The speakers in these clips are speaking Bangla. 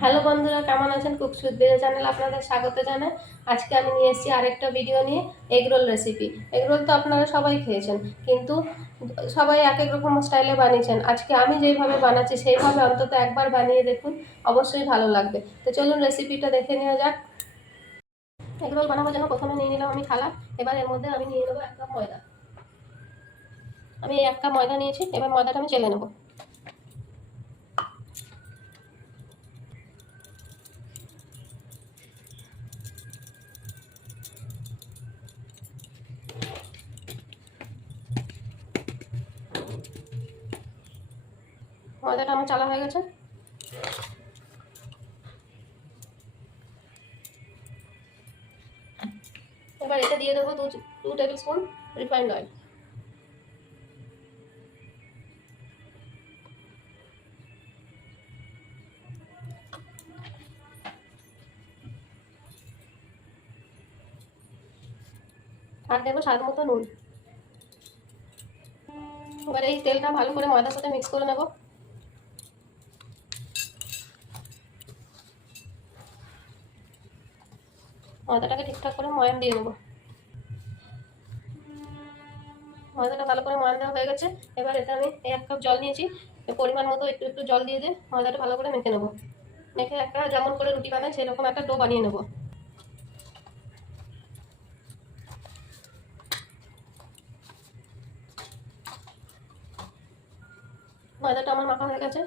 হ্যালো বন্ধুরা, কেমন আছেন? কুক সুদবির চ্যানেল আপনাদের স্বাগত জানাই। আজকে আমি নিয়ে এসেছি আরেকটা ভিডিও নিয়ে, এগরোল রেসিপি। এগরোল তো আপনারা সবাই খেয়েছেন, কিন্তু সবাই এক এক রকম স্টাইলে বানিয়েছেন। আজকে আমি যেইভাবে বানাচ্ছি সেইভাবে অন্তত একবার বানিয়ে দেখুন, অবশ্যই ভালো লাগবে। তো চলুন রেসিপিটা দেখে নেওয়া যাক। এগরোল বানানোর জন্য প্রথমে নিয়ে নিলাম আমি থালা। এবার এর মধ্যে আমি নিয়ে নেবো 1 কাপ ময়দা। আমি 1 কাপ ময়দা নিয়েছি, এবার ময়দাটা আমি চেলে নেবো। ময়দাটা আমার চালা হয়ে গেছে। এবার এটা দিয়ে দেবো 2 টেবিল স্পুন রিফাইন্ড অয়েল। আর দেবো স্বাদ মতো নুন। এবার এই তেলটা ভালো করে ময়দার সাথে মিক্স করে নেব। ময়দাটাকে ঠিকঠাক করে ময়ান দিয়ে নেব। ময়দাটা ভালো করে ময়ান দেওয়া হয়ে গেছে। এবার এটা আমি 1 কাপ জল নিয়েছি, পরিমাণ মতো একটু একটু জল দিয়ে ময়দাটা ভালো করে মেখে নেব। মেখে একটা যেমন করে রুটি বানায় সেরকম একটা ডো বানিয়ে নেব। ময়দাটা আমার মাখা হয়ে গেছে।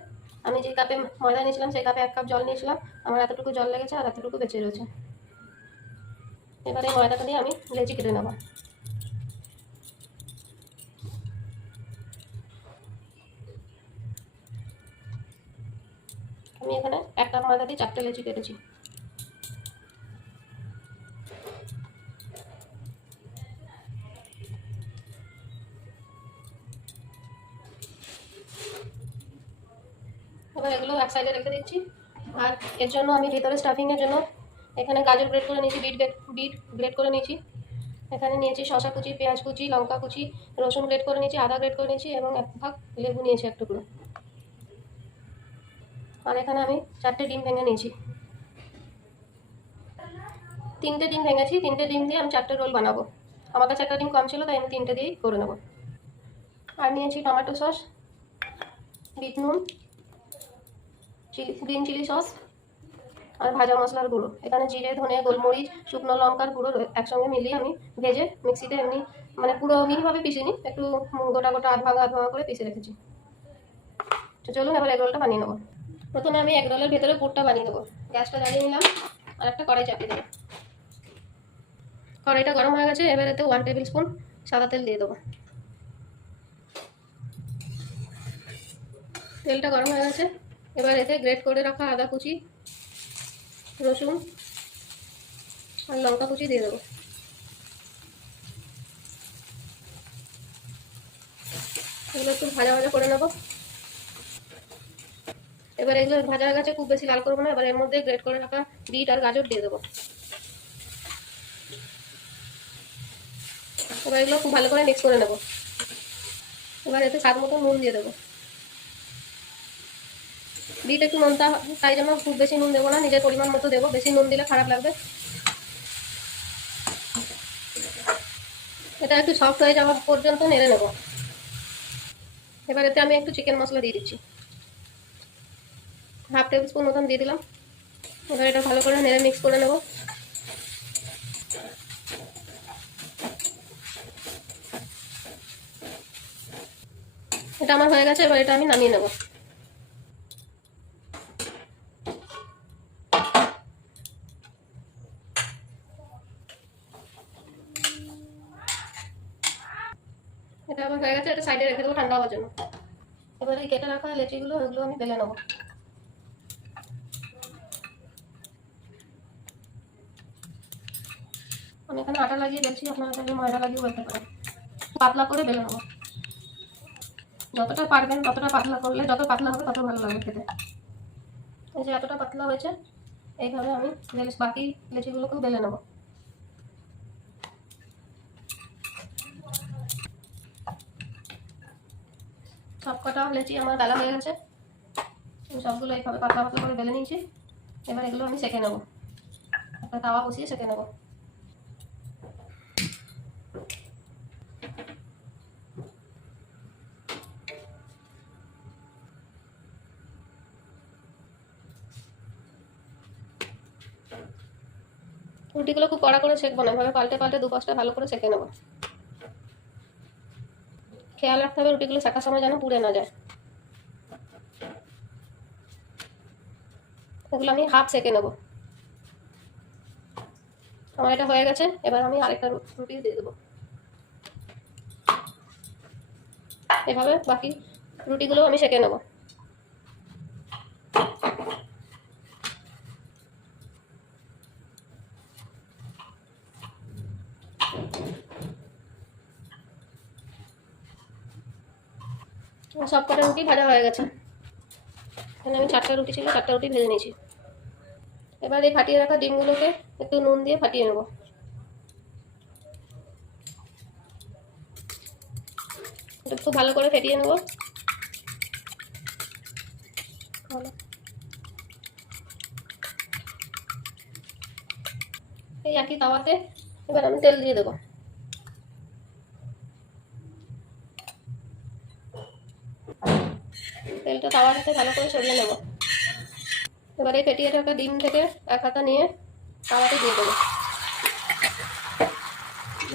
আমি যে কাপে ময়দা নিয়েছিলাম সেই কাপে 1 কাপ জল নিয়েছিলাম। আমার এতটুকু জল লেগেছে আর এতটুকু বেঁচে রয়েছে। এবার এই ময়দাটা দিয়ে আমি লেচি কেটে নেব। আমি এখানে 1 কাপ ময়দা দিয়ে 4টে লেচি কেটেছি। এবার এগুলো এক সাইডে রেখে দিচ্ছি। আর এর জন্য আমি ভিতরে স্টাফিংয়ের জন্য এখানে গাজর গ্রেট করে নিয়েছি, বিট গ্রেট করে নিয়েছি। এখানে নিয়েছি শসা কুচি, পেঁয়াজ কুচি, লঙ্কা কুচি, রসুন গ্রেট করে নিয়েছি, আদা গ্রেট করে নিয়েছি এবং 1 ভাগ লেবু নিয়েছি 1 টুকরো। আর এখানে আমি 4টে ডিম ভেঙে নিয়েছি। 3টে ডিম ভেঙেছি। 3টে ডিম দিয়ে আমি 4টে রোল বানাবো। আমার কাছে 1টা ডিম কম ছিল, তাই আমি 3টে দিয়েই করে নেব। আর নিয়েছি টমেটো সস, বিট নুন, গ্রিন চিলি সস আর ভাজা মশলার গুঁড়ো। এখানে জিরে, ধনে, গোলমরিচ, শুকনো লঙ্কার গুঁড়ো একসঙ্গে মিলিয়ে আমি ভেজে মিক্সিতে এমনি মানে পুরো মিহিভাবে পিষিনি, একটু গোটা গোটা আধ ভাঙা করে পিষে রেখেছি। তো চলুন এবার এগরোলটা বানিয়ে নেবো। প্রথমে আমি এগরোলের ভেতরে পুরটা বানিয়ে নেবো। গ্যাসটা জ্বালিয়ে নিলাম আর একটা কড়াই চাপিয়ে দেবো। কড়াইটা গরম হয়ে গেছে। এবার এতে 1 টেবিল স্পুন সাদা তেল দিয়ে দেবো। তেলটা গরম হয়ে গেছে। এবার এতে গ্রেট করে রাখা আদা কুচি, রসুন আর লঙ্কা কুচি দিয়ে দেবো। এগুলো একটু ভাজা ভাজা করে নেবো। এবার এগুলো ভাজা হয়ে গেছে, খুব বেশি লাল করবো না। এবার এর মধ্যে গ্রেট করে রাখা বিট আর গাজর দিয়ে দেবো। এবার এগুলো খুব ভালো করে মিক্স করে নেবো। এবার এতে স্বাদ মতো নুন দিয়ে দেবো। বিট একটু নুনটা তাই জন্য খুব বেশি নুন দেবো না, নিজের পরিমাণ মতো দেবো। বেশি নুন দিলে খারাপ লাগবে। এটা একটু সফট হয়ে যাওয়া পর্যন্ত নেড়ে নেবো। এবার এতে আমি একটু চিকেন মশলা দিয়ে দিচ্ছি, 1/2 টেবিল স্পুন মতন দিয়ে দিলাম। এবার এটা ভালো করে নেড়ে মিক্স করে নেব। এটা আমার হয়ে গেছে। এবার এটা আমি নামিয়ে নেব। এটা আমার হয়ে গেছে। এটা সাইডে রেখে দেবো ঠান্ডা হওয়ার জন্য। এবার এই কেটে রাখা লেচিগুলো ওগুলো আমি বেলে নেবো। আমি এখানে আটা লাগিয়ে বেলছি, আপনারা চাইলে ময়দা লাগিয়ে বেলতে পারেন। পাতলা করে বেলে নেবো। যতটা পারবেন ততটা পাতলা করলে, যত পাতলা হবে তত ভালো লাগবে খেতে। এই যে এতটা পাতলা হয়েছে, এইভাবে আমি বাকি লেচিগুলোকেও বেলে নেবো। সব কটা লেচি আমার বেলা হয়ে গেছে। সবগুলো এইভাবে পাতলা পাতলা করে বেলে নিয়েছি। এবার এগুলো আমি সেঁকে নেবো, একটা তাওয়া বসিয়ে সেঁকে নেবো। রুটিগুলো খুব কড়া করে সেঁকবো না, এভাবে পাল্টে পাল্টে দুপাশটা ভালো করে সেঁকে নেবো। খেয়াল রাখতে হবে রুটিগুলো সেঁকার সময় যেন পুড়ে না যায়। এগুলো আমি হাফ সেঁকে নেবো। আমার এটা হয়ে গেছে, এবার আমি আরেকটা রুটি দিয়ে দেবো। এভাবে বাকি রুটিগুলো আমি সেঁকে নেবো। সব কটা রুটি ভাজা হয়ে গেছে। এখানে আমি 4টা রুটি ছিল, 4টা রুটি ভেজে নিয়েছি। এবার এই ফাটিয়ে রাখা ডিমগুলোকে একটু নুন দিয়ে ফাটিয়ে নেবো। খুব ভালো করে ফেটিয়ে নেবো। এই একই তাওয়াতে এবার আমি তেল দিয়ে দেবো। তেলটা তাওয়ার সাথে ভালো করে ছড়িয়ে নেব। এবার এই ফেটিয়ে রাখা ডিম থেকে এক হাতা নিয়ে তাওয়াতে দিয়ে দেবো।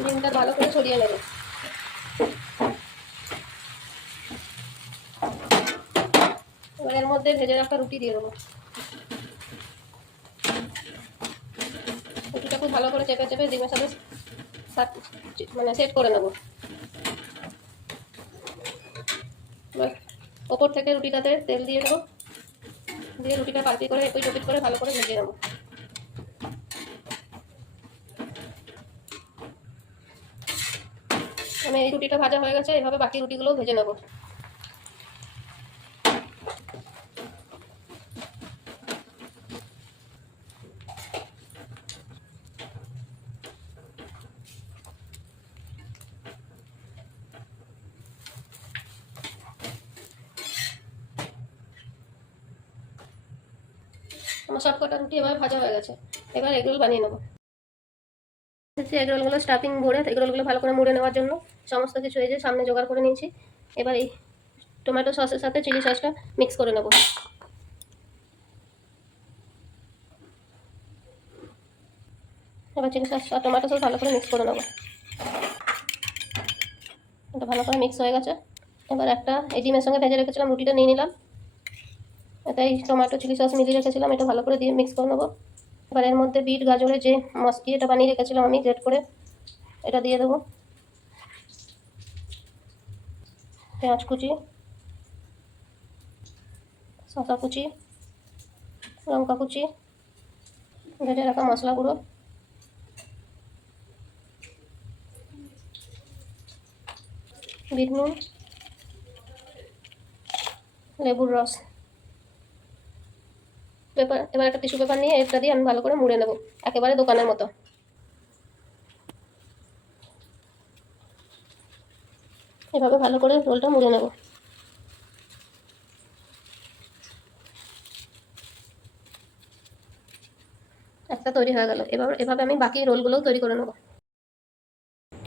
ডিমটা ভালো করে ছড়িয়ে নেব। এবার এর মধ্যে ভেজে রাখা রুটি দিয়ে দেবো। রুটিটা খুব ভালো করে চেপে চেপে ডিমের সাথে মানে সেট করে নেব। এবার ওপর থেকে রুটিটাতে তেল দিয়ে দেবো, দিয়ে রুটিটা পাল্টি করে একই টপিট করে ভালো করে ভেজে নেব। আমি এই রুটিটা ভাজা হয়ে গেছে, এইভাবে বাকি রুটিগুলোও ভেজে নেব। আমার সব কটা রুটি এবার ভাজা হয়ে গেছে। এবার এগরোল বানিয়ে নেবো। এগরোলগুলো স্টাফিং ভরে এগরোলগুলো ভালো করে মুড়ে নেওয়ার জন্য সমস্ত কিছু এই যে সামনে জোগাড় করে নিয়েছি। এবার এই টমেটো সসের সাথে চিলি সসটা মিক্স করে নেব। এবার চিলি সস আর টমেটো সস ভালো করে মিক্স করে নেব। এটা ভালো করে মিক্স হয়ে গেছে। এবার একটা এই ডিমের সঙ্গে ভেজে রেখেছিলাম রুটিটা নিয়ে নিলাম। এটাই টমেটো চিলি সস মিলিয়ে রেখেছিলাম, এটা ভালো করে দিয়ে মিক্স করে নেবো। এবার এর মধ্যে বিট গাজরের যে এটা বানিয়ে রেখেছিলাম আমি গ্রেট করে, এটা দিয়ে দেবো। পেঁয়াজ কুচি, শসা কুচি, লঙ্কা কুচি, ভেজে রাখা মশলা গুঁড়ো, বিট নুন, লেবুর রস। এবার একটা টিস্যু পেপার নিয়ে এটা দিয়ে আমি ভালো করে মুড়ে নেব, একেবারে দোকানের মতো। এভাবে ভালো করে রোলটা মুড়ে নেব। একটা তৈরি হয়ে গেল। এভাবে আমি বাকি রোলগুলোও তৈরি করে নেব।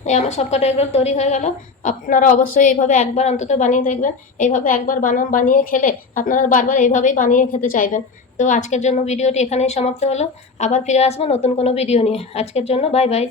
এই আমার সবকটা এগরোল তৈরি হয়ে গেল। আপনারা অবশ্যই এইভাবে একবার অন্তত বানিয়ে দেখবেন। এইভাবে একবার বানিয়ে খেলে আপনারা বারবার এইভাবেই বানিয়ে খেতে চাইবেন। তো আজকের জন্য ভিডিওটি এখানেই সমাপ্ত হলো। আবার ফিরে আসবো নতুন কোনো ভিডিও নিয়ে। আজকের জন্য বাই বাই।